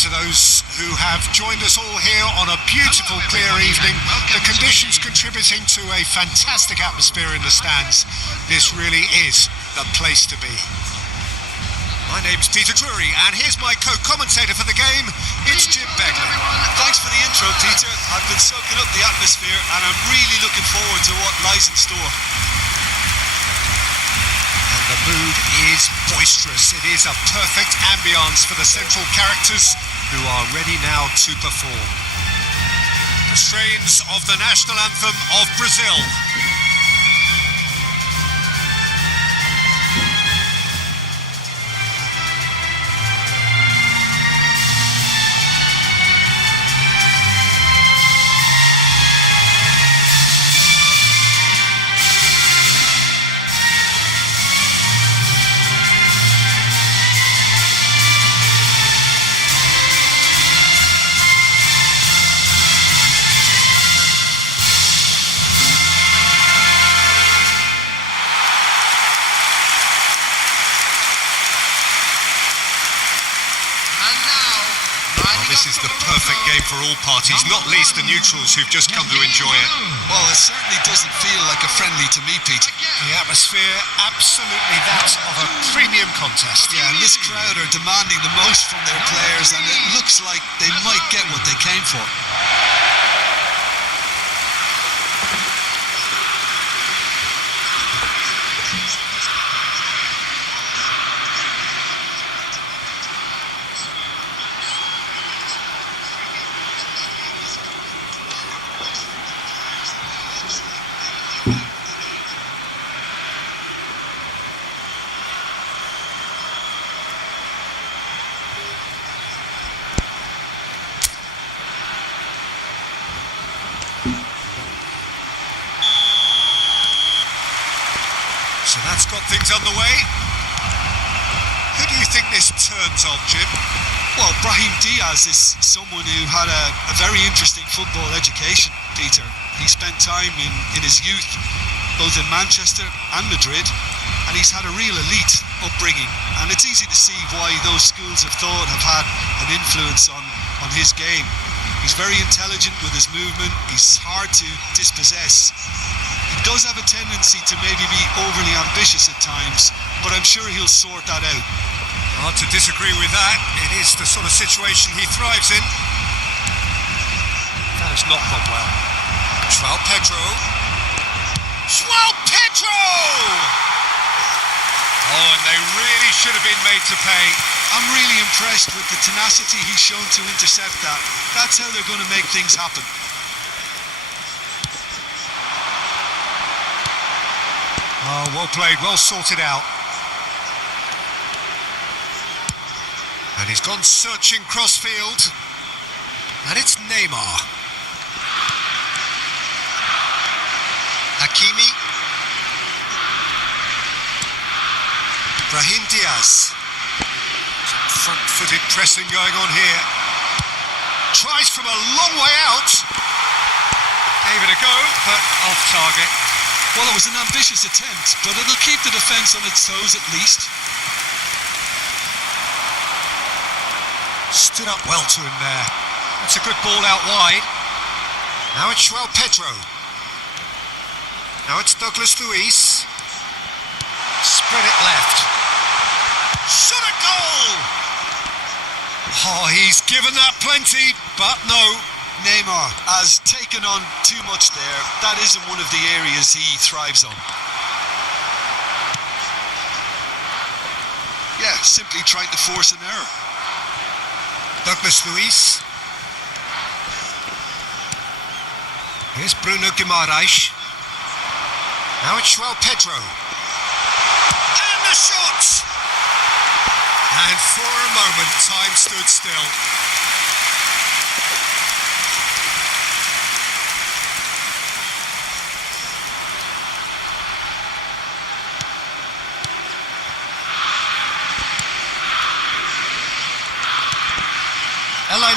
to those who have joined us all here on a beautiful, clear evening. The conditions contributing to a fantastic atmosphere in the stands. This really is the place to be. My name's Peter Drury, and here's my co-commentator for the game. It's Jim Beglin. Thanks for the intro, Peter. I've been soaking up the atmosphere, and I'm really looking forward to what lies in store. The mood is boisterous. It is a perfect ambience for the central characters who are ready now to perform. The strains of the national anthem of Brazil. This is the perfect game for all parties, not least the neutrals who've just come to enjoy it. Well, it certainly doesn't feel like a friendly to me, Pete. The atmosphere, absolutely that of a premium contest. Yeah, and this crowd are demanding the most from their players, and it looks like they might get what they came for. So that's got things underway. Who do you think this turns on, Jim? Well, Brahim Diaz is someone who had a very interesting football education, Peter. He spent time in his youth, both in Manchester and Madrid, and he's had a real elite upbringing. And it's easy to see why those schools of thought have had an influence on his game. He's very intelligent with his movement. He's hard to dispossess. He does have a tendency to maybe be overly ambitious at times, but I'm sure he'll sort that out. Hard to disagree with that. It is the sort of situation he thrives in. That has not gone well. João Pedro. João Pedro! Oh, and they really should have been made to pay. I'm really impressed with the tenacity he's shown to intercept that. That's how they're going to make things happen. Oh, well played, well sorted out. And he's gone searching crossfield. And it's Neymar. Hakimi. Brahim Diaz. Some front-footed pressing going on here. Tries from a long way out. Gave it a go, but off target. Well, it was an ambitious attempt, but it'll keep the defence on its toes at least. Stood up well to him there. That's a good ball out wide. Now it's João Pedro. Now it's Douglas Luiz. Spread it left. Shot a goal! Oh, he's given that plenty, but no. Neymar has taken on too much there. That isn't one of the areas he thrives on. Yeah, simply trying to force an error. Douglas Luiz. Here's Bruno Guimaraes. Now it's João Pedro. And the shot! And for a moment, time stood still.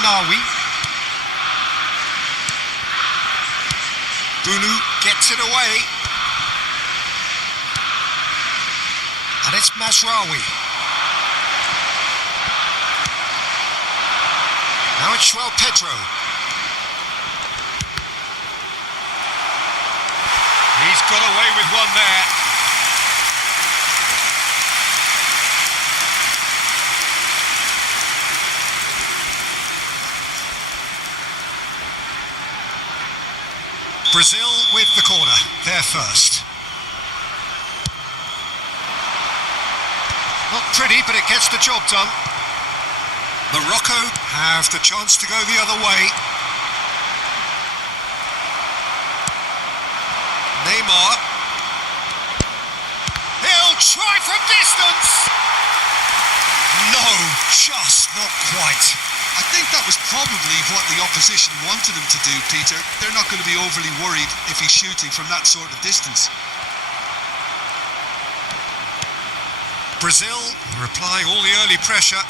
Nawi. Bunu gets it away. And it's Mazraoui. Now it's João Pedro. He's got away with one there. Brazil with the corner, they're first. Not pretty, but it gets the job done. Morocco have the chance to go the other way. Neymar. He'll try from distance. No, just not quite. I think that was probably what the opposition wanted him to do, Peter. They're not going to be overly worried if he's shooting from that sort of distance. Brazil replying all the early pressure.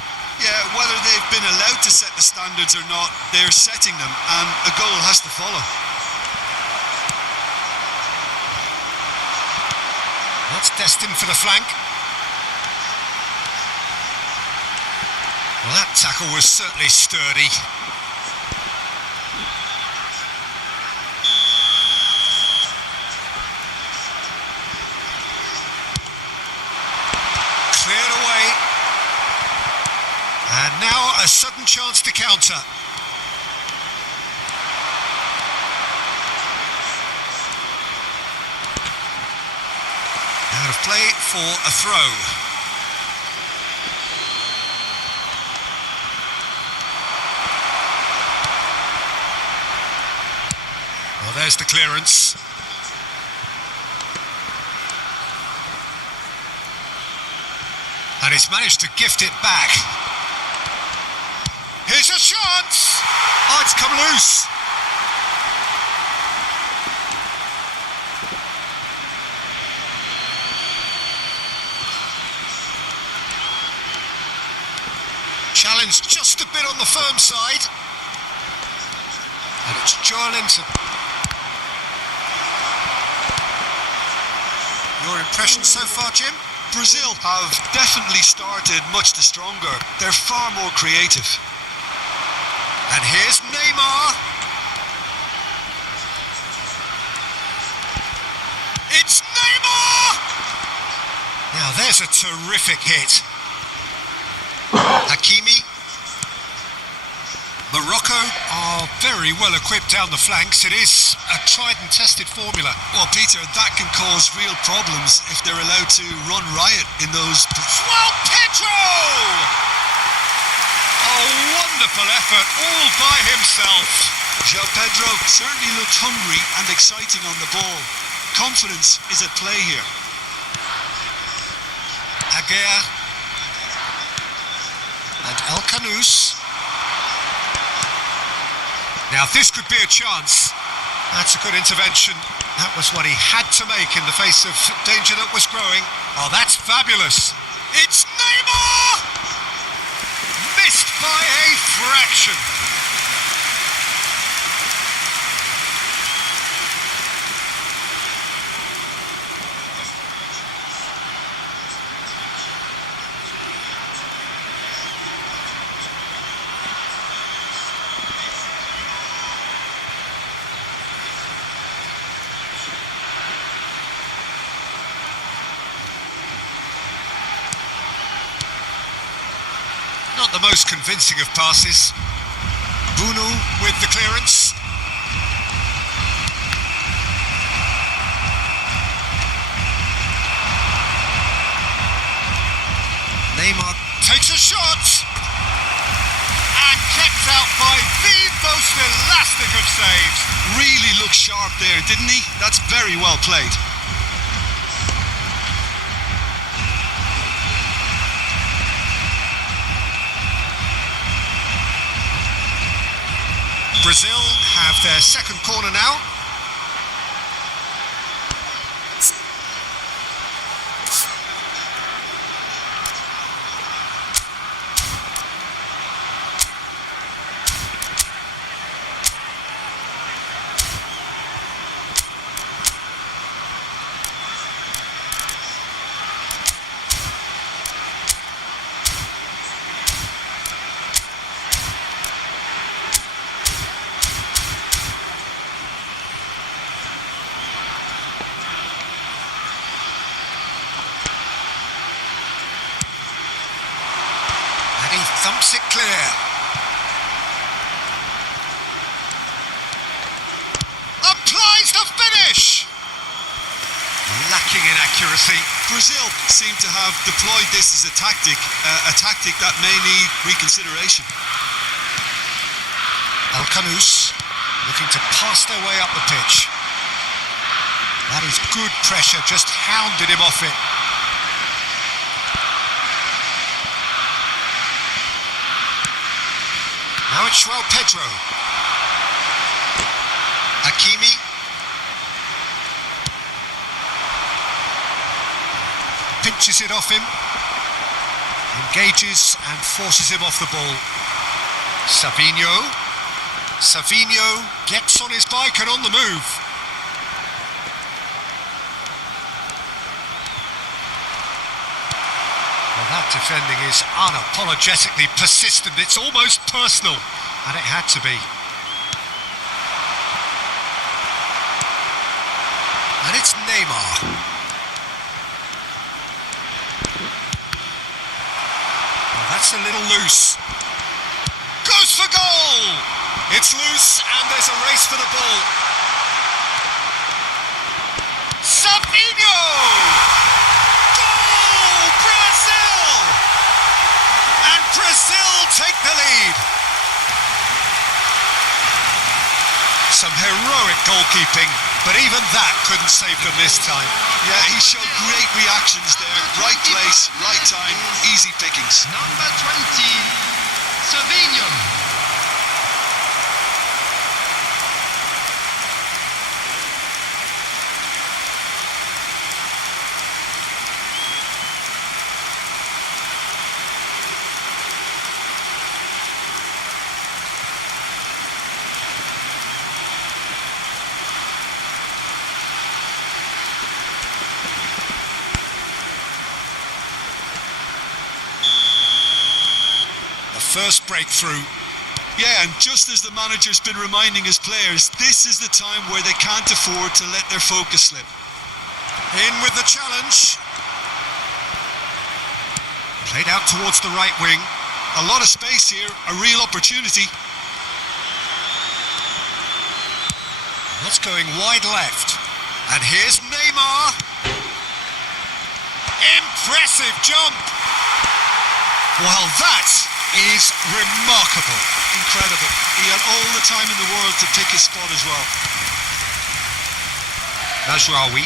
Yeah, whether they've been allowed to set the standards or not, they're setting them, and a goal has to follow. That's destined for the flank. Well, that tackle was certainly sturdy. Cleared away. And now a sudden chance to counter. Out of play for a throw. Well, there's the clearance. And he's managed to gift it back. Here's a chance! Oh, it's come loose. Challenge just a bit on the firm side. And it's Joelinton. Your impression so far, Jim? Brazil have definitely started much the stronger. They're far more creative. And here's Neymar. It's Neymar! Now there's a terrific hit. Hakimi. Morocco are very well equipped down the flanks. It is a tried and tested formula. Well, Peter, that can cause real problems if they're allowed to run riot in those... João Pedro! A wonderful effort all by himself. João Pedro certainly looks hungry and exciting on the ball. Confidence is at play here. Aguirre. And El Canous. Now this could be a chance. That's a good intervention. That was what he had to make in the face of danger that was growing. Oh, that's fabulous. It's Neymar! Missed by a fraction. Not the most convincing of passes. Bruno with the clearance. Neymar takes a shot and kept out by the most elastic of saves. Really looked sharp there, didn't he? That's very well played. Brazil have their second corner now. thumps it clear. Applies the finish! Lacking in accuracy. Brazil seem to have deployed this as a tactic that may need reconsideration. Alcanus looking to pass their way up the pitch. That is good pressure, just hounded him off it. Now it's João Pedro. Hakimi. Pinches it off him. Engages and forces him off the ball. Savinho. Savinho gets on his bike and on the move. Well, that defending is unapologetically persistent. It's almost personal, and it had to be. And it's Neymar. Well, that's a little loose. Goes for goal! It's loose and there's a race for the ball. Savinho! Goal! Brazil! And Brazil take the lead. Some heroic goalkeeping, but even that couldn't save them this time. Yeah, he showed great reactions there. Right place, right time, easy pickings. Number 20, Savinho. First breakthrough. Yeah, and just as the manager's been reminding his players, this is the time where they can't afford to let their focus slip. In with the challenge. Played out towards the right wing. A lot of space here, a real opportunity. That's going wide left. And here's Neymar. Impressive jump. Well, that is remarkable. Incredible. He had all the time in the world to pick his spot as well. Mazraoui.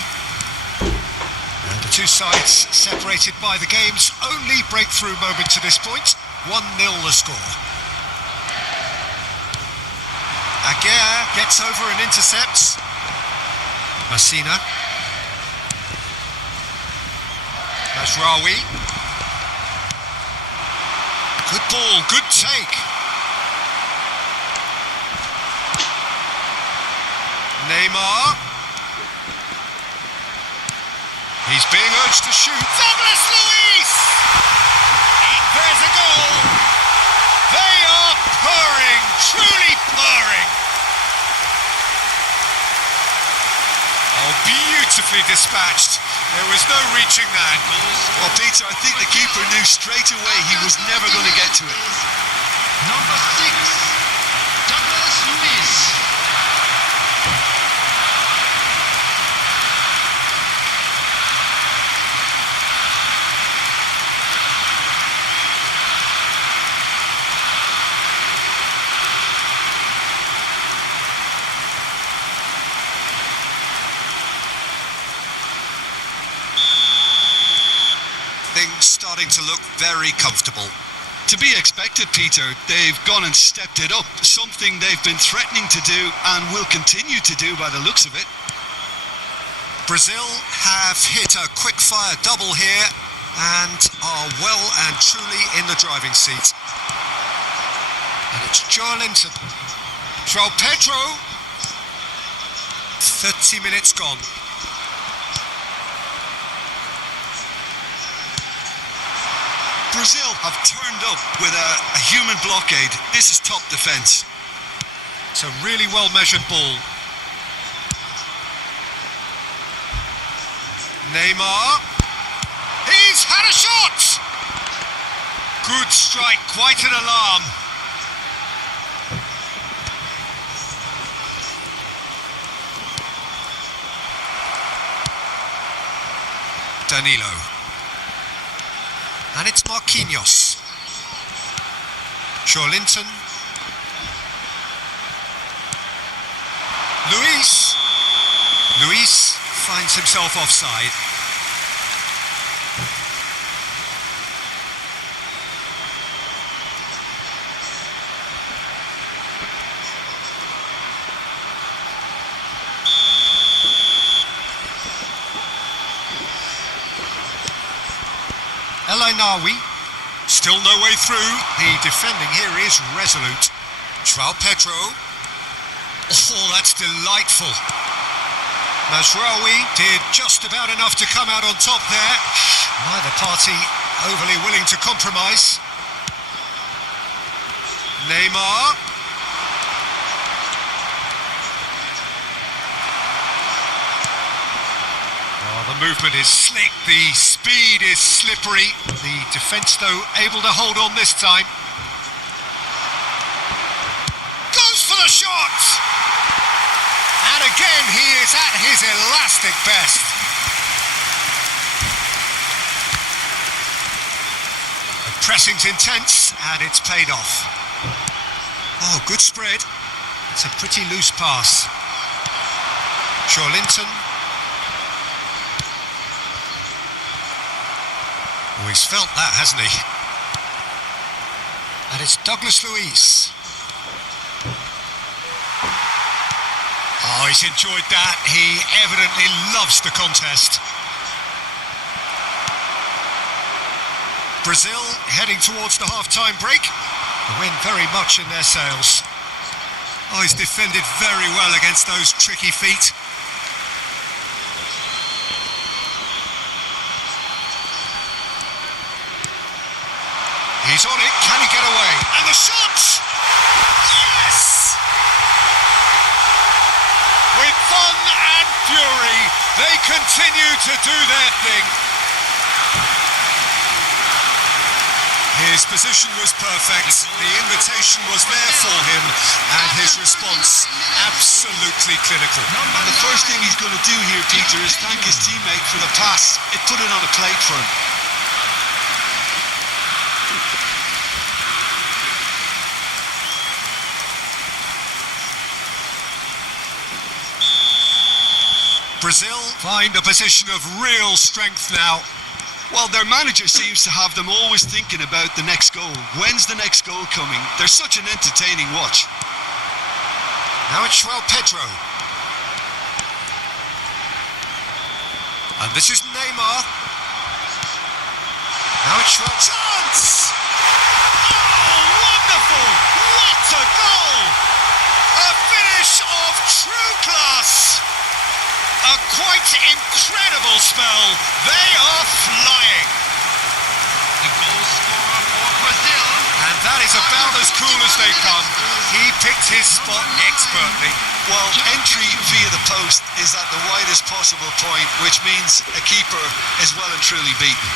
And the two sides separated by the game's only breakthrough moment to this point. 1-0 the score. Aguirre gets over and intercepts. Messina. Mazraoui. Good ball, good take. Neymar. He's being urged to shoot. Douglas Luiz! And there's a goal. They are purring, truly purring. Oh, beautifully dispatched. There was no reaching that. Well, Peter, I think the keeper knew straight away he was never going to get to it. Number 6, Douglas Luiz. Starting to look very comfortable. To be expected, Peter. They've gone and stepped it up, something they've been threatening to do and will continue to do by the looks of it. Brazil have hit a quick-fire double here and are well and truly in the driving seat. And it's Joelinton. João Pedro. 30 minutes gone. Brazil have turned up with a human blockade. This is top defence. It's a really well-measured ball. Neymar. He's had a shot! Good strike, quite an alarm. Danilo. And it's Marquinhos. Shawlinton. Luis finds himself offside. Elinawi, still no way through. The defending here is resolute. João Pedro. Oh, that's delightful. Mazraoui did just about enough to come out on top there. Neither party overly willing to compromise. Neymar. The movement is slick, the speed is slippery. The defence, though, able to hold on this time. Goes for the shot! And again, he is at his elastic best. The pressing's intense, and it's paid off. Oh, good spread. It's a pretty loose pass. Shawlinton. Oh, he's felt that, hasn't he? And it's Douglas Luiz. Oh, he's enjoyed that. He evidently loves the contest. Brazil heading towards the half-time break. The wind very much in their sails. Oh, he's defended very well against those tricky feet. He's on it, can he get away? And the shot! Yes! With fun and fury, they continue to do their thing. His position was perfect, the invitation was there for him, and his response absolutely clinical. And the first thing he's going to do here, Peter, is thank his teammate for the pass. It put it on a plate for him. Brazil find a position of real strength now. Well, their manager seems to have them always thinking about the next goal. When's the next goal coming? They're such an entertaining watch. Now it's João Pedro. And this is Neymar. Now it's João. Chance! Oh, wonderful! What a goal! A finish of true class! A quite incredible spell. They are flying. The goal scorer for Brazil. And that is about as cool as they come. He picked his spot expertly. Well, entry via the post is at the widest possible point, which means a keeper is well and truly beaten.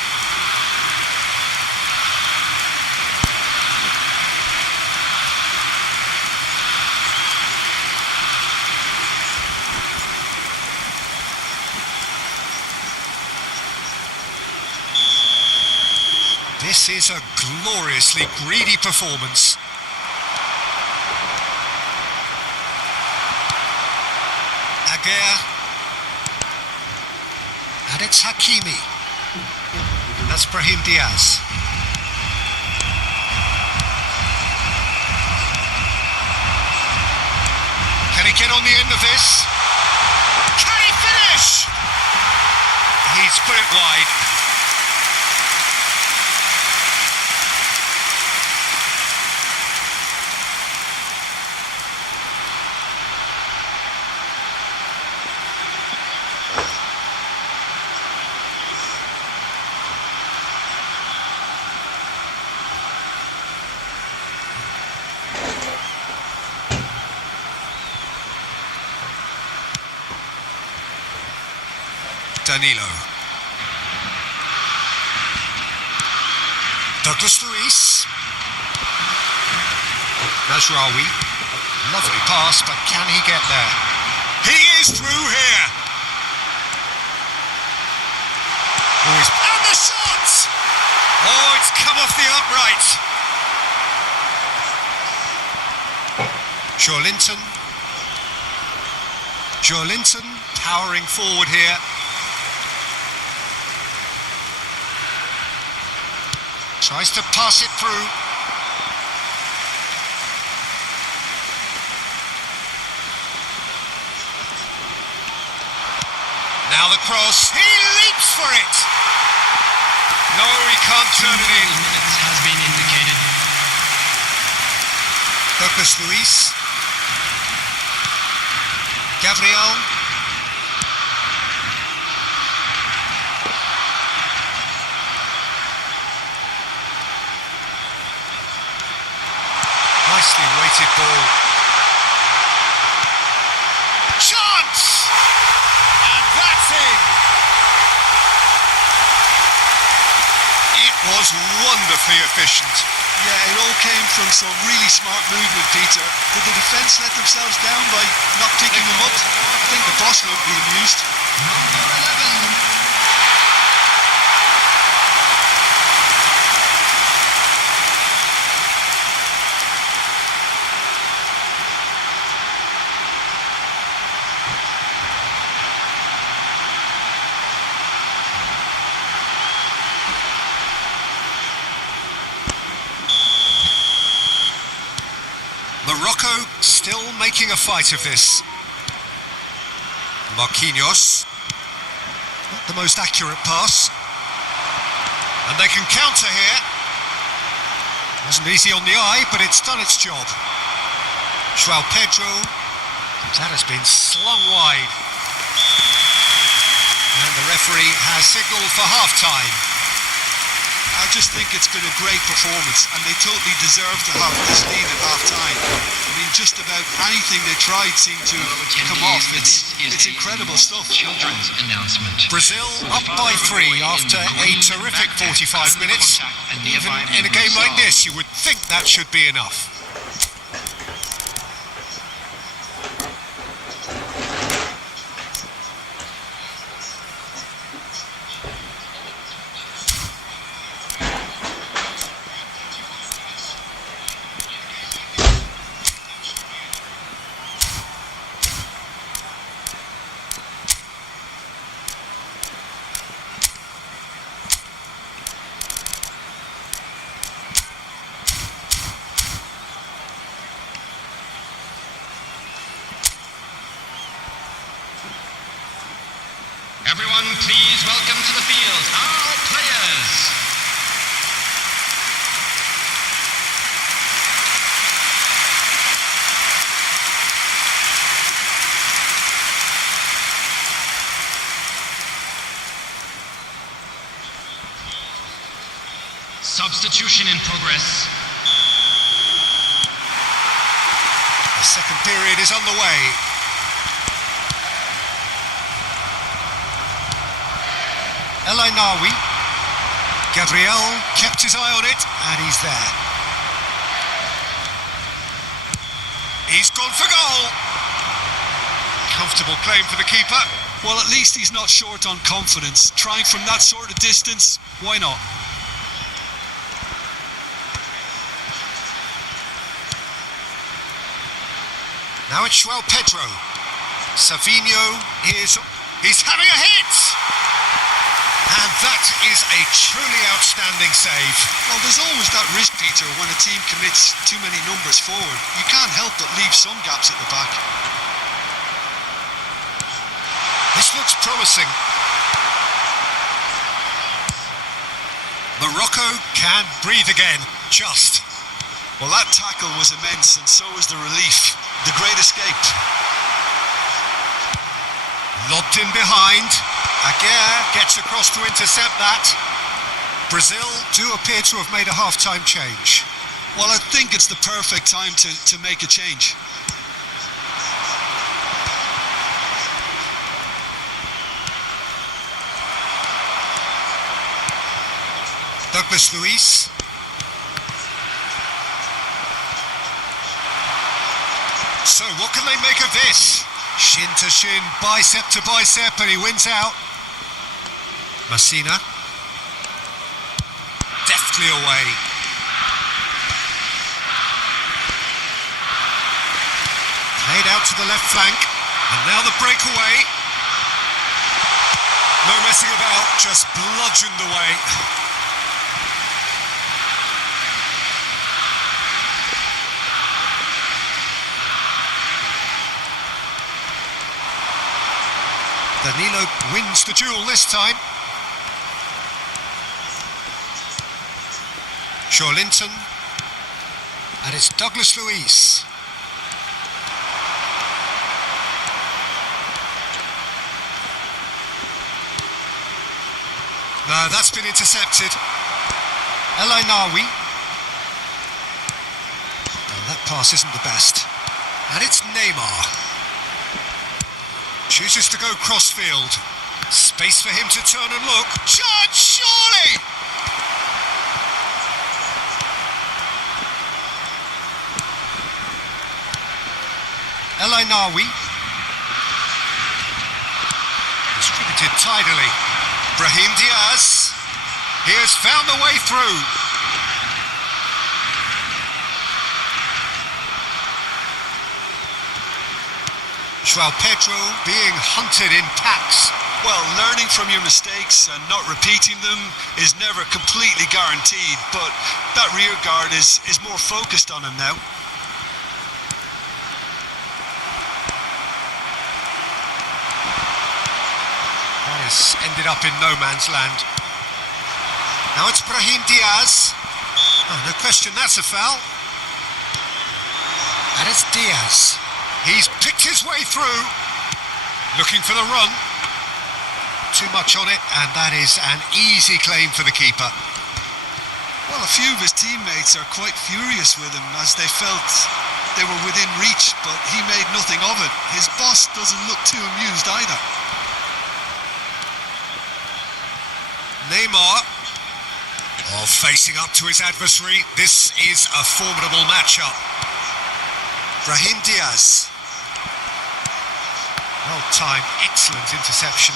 This is a gloriously greedy performance. Aguirre. And it's Hakimi. That's Brahim Diaz. Can he get on the end of this? Can he finish? He's put it wide. Danilo. Douglas Luiz. Mazraoui. Lovely pass, but can he get there? He is through here. And the shot! Oh, it's come off the upright. Joelinton powering forward here. Tries to pass it through. Now the cross. He leaps for it. No, he can't turn it in. Minutes has been indicated. Douglas Luiz. Gabriel. Nicely weighted ball. Chance! And that's in! It was wonderfully efficient. Yeah, it all came from some really smart movement, Peter. Did the defence let themselves down by not picking them up? I think the boss won't be amused. Number 11. Morocco still making a fight of this. Marquinhos. Not the most accurate pass. And they can counter here. Wasn't easy on the eye, but it's done its job. João Pedro. That has been slung wide. And the referee has signalled for half-time. I just think it's been a great performance, and they totally deserve to have this lead at half-time. I mean, just about anything they tried seemed to come off. It's incredible stuff. Children's announcement. Brazil up by 3 after a terrific 45 minutes. Even in a game like this, you would think that should be enough. Everyone, please welcome to the field our players. Substitution in progress. The second period is underway. El Ainaoui. Gabriel kept his eye on it, and he's there. He's gone for goal. Comfortable claim for the keeper. Well, at least he's not short on confidence. Trying from that sort of distance, why not? Now it's João Pedro. Savinho he's having a hit! And that is a truly outstanding save. Well, there's always that risk, Peter, when a team commits too many numbers forward. You can't help but leave some gaps at the back. This looks promising. Morocco can breathe again, just. Well, that tackle was immense, and so was the relief. The great escape. Lobbed in behind. Aguirre gets across to intercept that. Brazil do appear to have made a half-time change. Well, I think it's the perfect time to make a change. Douglas Luiz. they make of this? Shin to shin, bicep to bicep, and he wins out. Messina. Deftly away. Played out to the left flank, and now the breakaway. No messing about, just bludgeoned away. Danilo wins the duel this time. Linton, and it's Douglas Luiz. No, that's been intercepted. El Ainaoui. Oh, that pass isn't the best. And it's Neymar. Chooses to go crossfield. Space for him to turn and look. Judge, surely! El Ainaoui. Distributed tidily. Brahim Diaz. He has found the way through. João Pedro being hunted in packs. Well, learning from your mistakes and not repeating them is never completely guaranteed, but that rear guard is more focused on him now. Ended up in no man's land. Now it's Brahim Diaz. Oh, no question, that's a foul. And it's Diaz. He's picked his way through. Looking for the run. Too much on it, and that is an easy claim for the keeper. Well, a few of his teammates are quite furious with him as they felt they were within reach, but he made nothing of it. His boss doesn't look too amused either. Neymar, facing up to his adversary. This is a formidable matchup. Brahim Diaz. Well timed, excellent interception.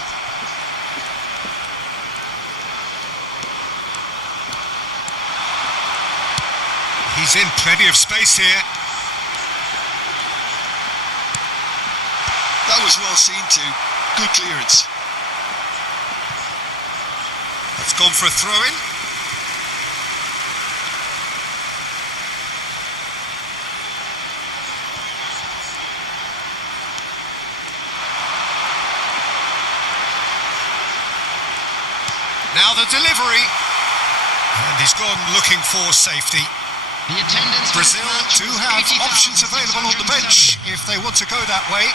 He's in plenty of space here. That was well seen too. Good clearance. It's gone for a throw-in. Now the delivery. And he's gone looking for safety. The attendance for Brazil this match do was have options available on the bench if they want to go that way.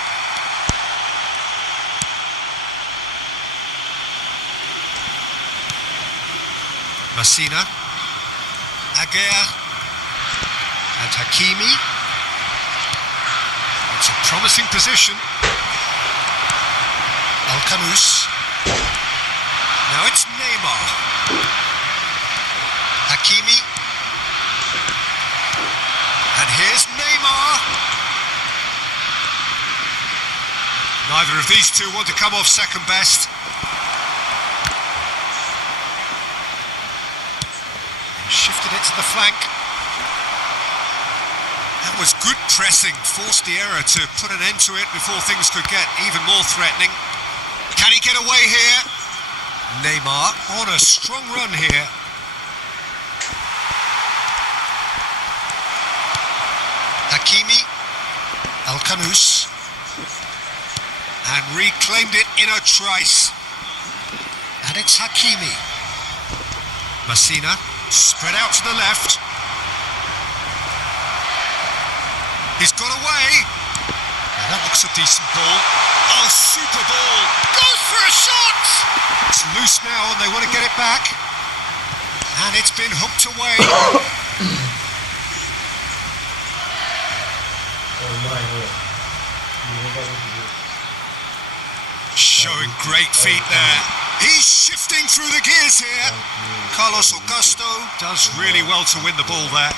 Messina, Aguirre, and Hakimi. It's a promising position. Alcamus. Now it's Neymar. Hakimi. And here's Neymar. Neither of these two want to come off second best. Shifted it to the flank. That was good pressing, forced the error to put an end to it before things could get even more threatening. Can he get away here? Neymar on a strong run here. Hakimi, Alcamus, and reclaimed it in a trice. And it's Hakimi. Messina. Spread out to the left. He's got away. And that looks a decent ball. Oh, super ball. Goes for a shot. It's loose now and they want to get it back. And it's been hooked away. Showing great feet there. He's shifting through the gears here. Carlos Augusto does really well to win the ball there.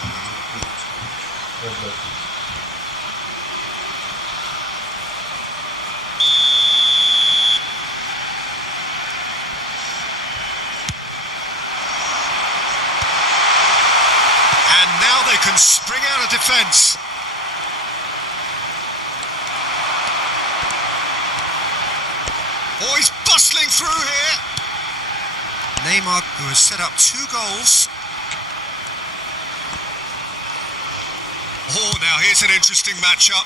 can spring out of defence. Oh, he's bustling through here. Neymar, who has set up 2 goals. Oh, now here's an interesting matchup.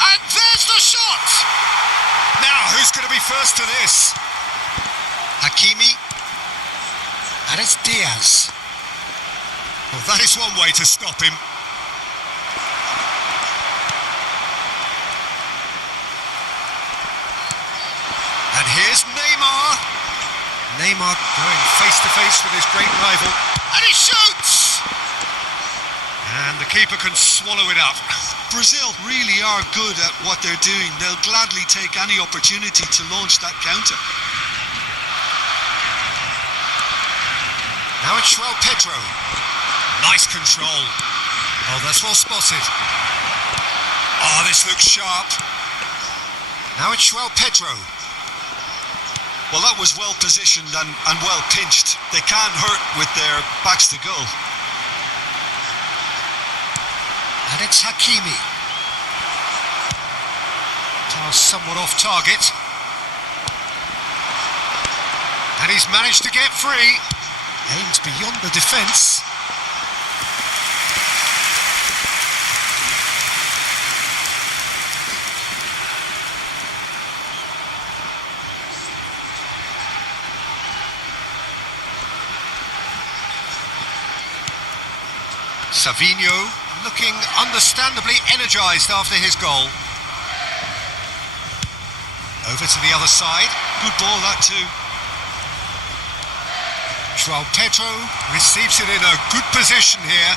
And there's the shot! Now, who's going to be first to this? Hakimi. And it's Diaz. Well, that is one way to stop him. And here's Neymar. Neymar going face-to-face with his great rival. And he shoots! And the keeper can swallow it up. Brazil really are good at what they're doing. They'll gladly take any opportunity to launch that counter. Now it's João Pedro. Nice control. Oh, that's well spotted. Oh, this looks sharp. Now it's João Pedro. Well, that was well positioned and well pinched. They can't hurt with their backs to goal. And it's Hakimi. Pass somewhat off target. And he's managed to get free. Aims beyond the defence. Savinho looking understandably energised after his goal. Over to the other side. Good ball, that too. João Pedro receives it in a good position here.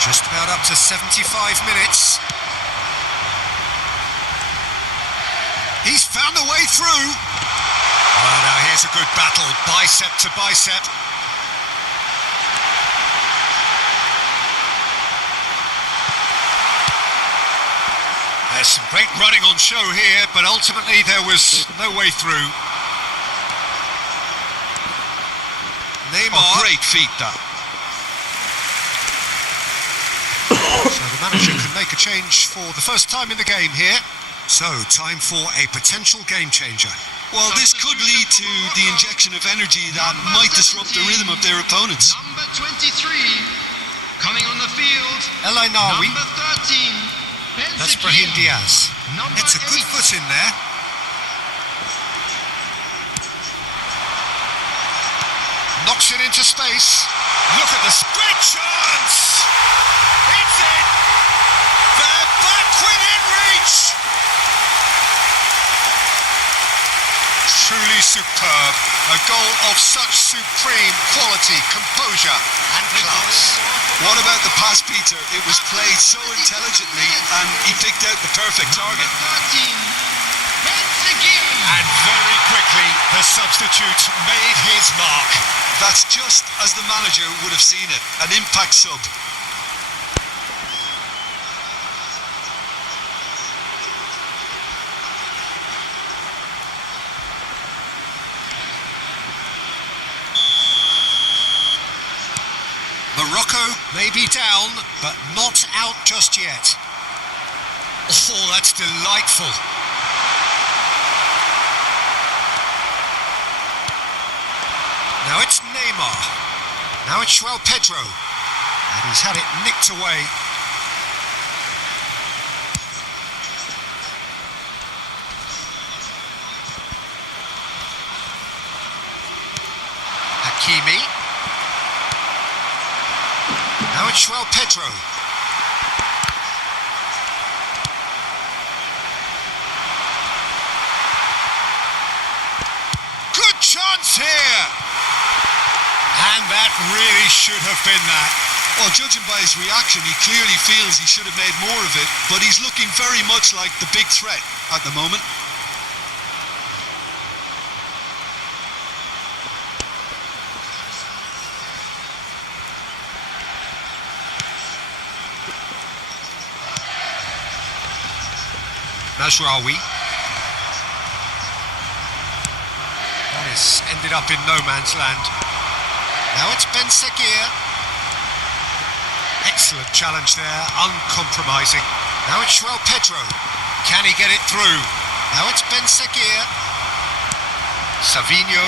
Just about up to 75 minutes. He's found a way through. Oh, now here's a good battle, bicep to bicep. There's some great running on show here, but ultimately there was no way through. Neymar. Oh, great feat, that. So the manager can make a change for the first time in the game here. So, time for a potential game changer. Well, this could lead to the injection of energy that might disrupt the rhythm of their opponents. Number 23, coming on the field. El Ainawi. Number 13. That's Brahim Diaz. It's a good foot in there. Knocks it into space. Look at this great chance! It's in! They're back within reach! Truly superb. A goal of such supreme quality, composure and class. What about the pass, Peter? It was played so intelligently and he picked out the perfect target. 13. And very quickly, the substitute made his mark. That's just as the manager would have seen it. An impact sub. Morocco may be down, but not out just yet. Oh, that's delightful. Now it's Neymar. Now it's João Pedro. And he's had it nicked away. Hakimi. Now it's João Pedro. Good chance here! And that really should have been that. Well, judging by his reaction, he clearly feels he should have made more of it, but he's looking very much like the big threat at the moment. Mazraoui. That is ended ended up in no man's land. Now it's Ben Seguir. Excellent challenge there, uncompromising. Now it's João Pedro. Can he get it through? Now it's Ben Seguir. Savinho.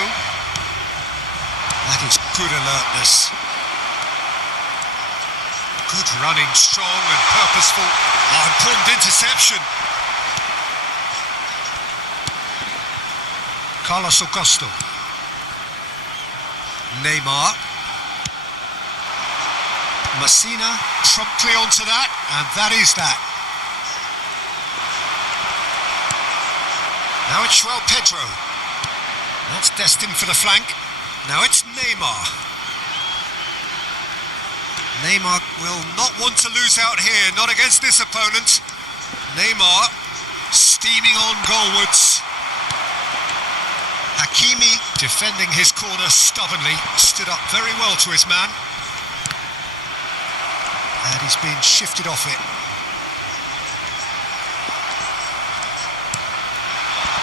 That is good alertness. Good running, strong and purposeful. Oh, important interception. Carlos Augusto. Neymar. Messina promptly onto that, and that is that. Now it's João Pedro. That's destined for the flank. Now it's Neymar. Neymar will not want to lose out here, not against this opponent. Neymar steaming on goalwards. Hakimi defending his corner stubbornly, stood up very well to his man. And he's been shifted off it.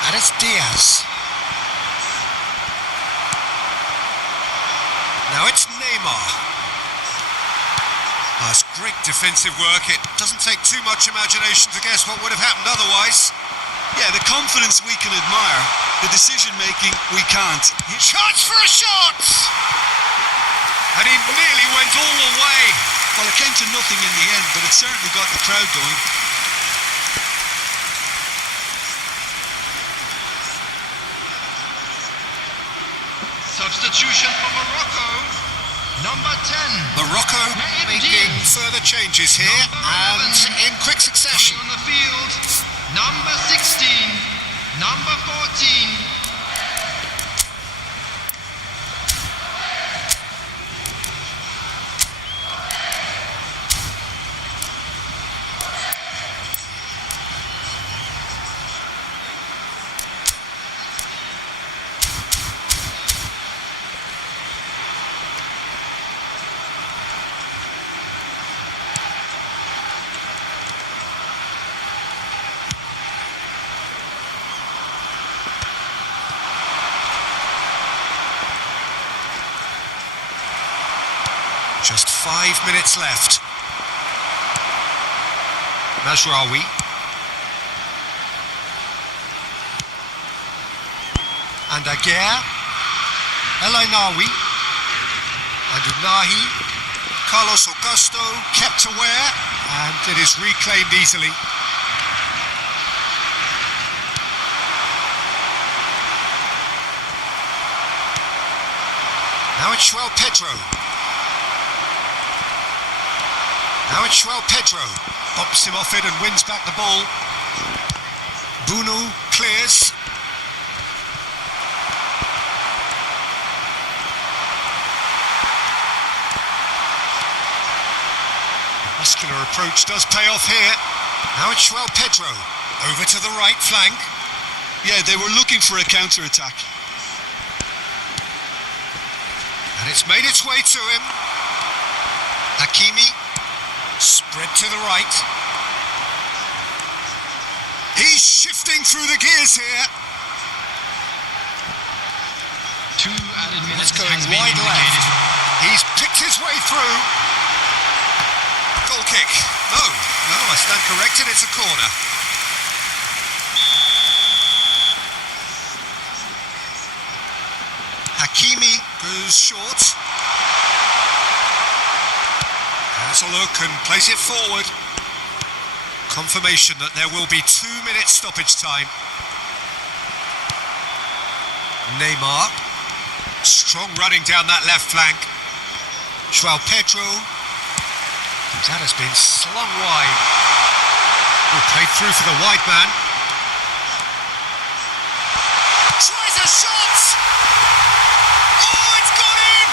And it's Diaz. Now it's Neymar. That's great defensive work. It doesn't take too much imagination to guess what would have happened otherwise. Yeah, the confidence we can admire, the decision-making we can't. Chance for a shot! And he nearly went all the way. Well, it came to nothing in the end, but it certainly got the crowd going. Substitution for Morocco, number 10. Morocco making further changes here and in quick succession. Coming on the field, number 16, number 14. Just 5 minutes left. Mazraoui. And Aguirre. El Ainaoui. And Unahi. Carlos Augusto kept aware, and it is reclaimed easily. Now it's João Pedro. Now it's João Pedro, bops him off it and wins back the ball. Bunu clears. Muscular approach does pay off here. Now it's João Pedro, over to the right flank. Yeah, they were looking for a counter-attack. And it's made its way to him. Hakimi. Spread to the right. He's shifting through the gears here. 2 added minutes. It's going wide left. He's picked his way through. Goal kick. No, I stand corrected. It's a corner. Hakimi goes short. Has a look and plays it forward. Confirmation that there will be 2 minutes stoppage time. Neymar. Strong running down that left flank. João Pedro. That has been slung wide. Played through for the wide man. Tries a shot! Oh, it's gone in!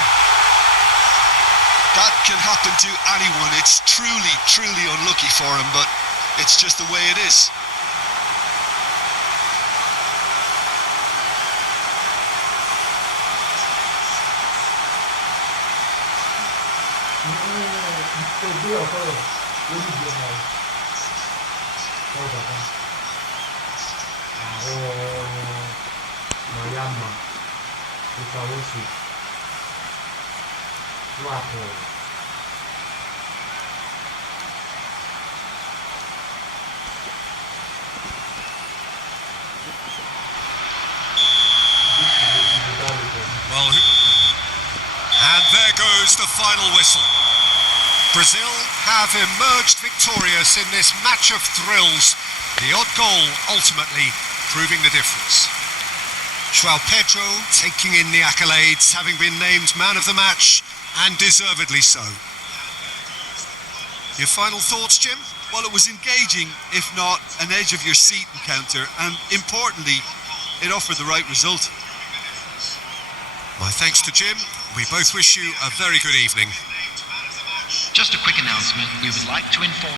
That can happen to anyone. It's truly, truly unlucky for him, but it's just the way it is. Well, and there goes the final whistle. Brazil have emerged victorious in this match of thrills, the odd goal ultimately proving the difference. João Pedro taking in the accolades, having been named man of the match, and deservedly so. Your final thoughts, Jim? Well, it was engaging, if not an edge of your seat encounter, and importantly, it offered the right result. My thanks to Jim. We both wish you a very good evening. Just a quick announcement. We would like to inform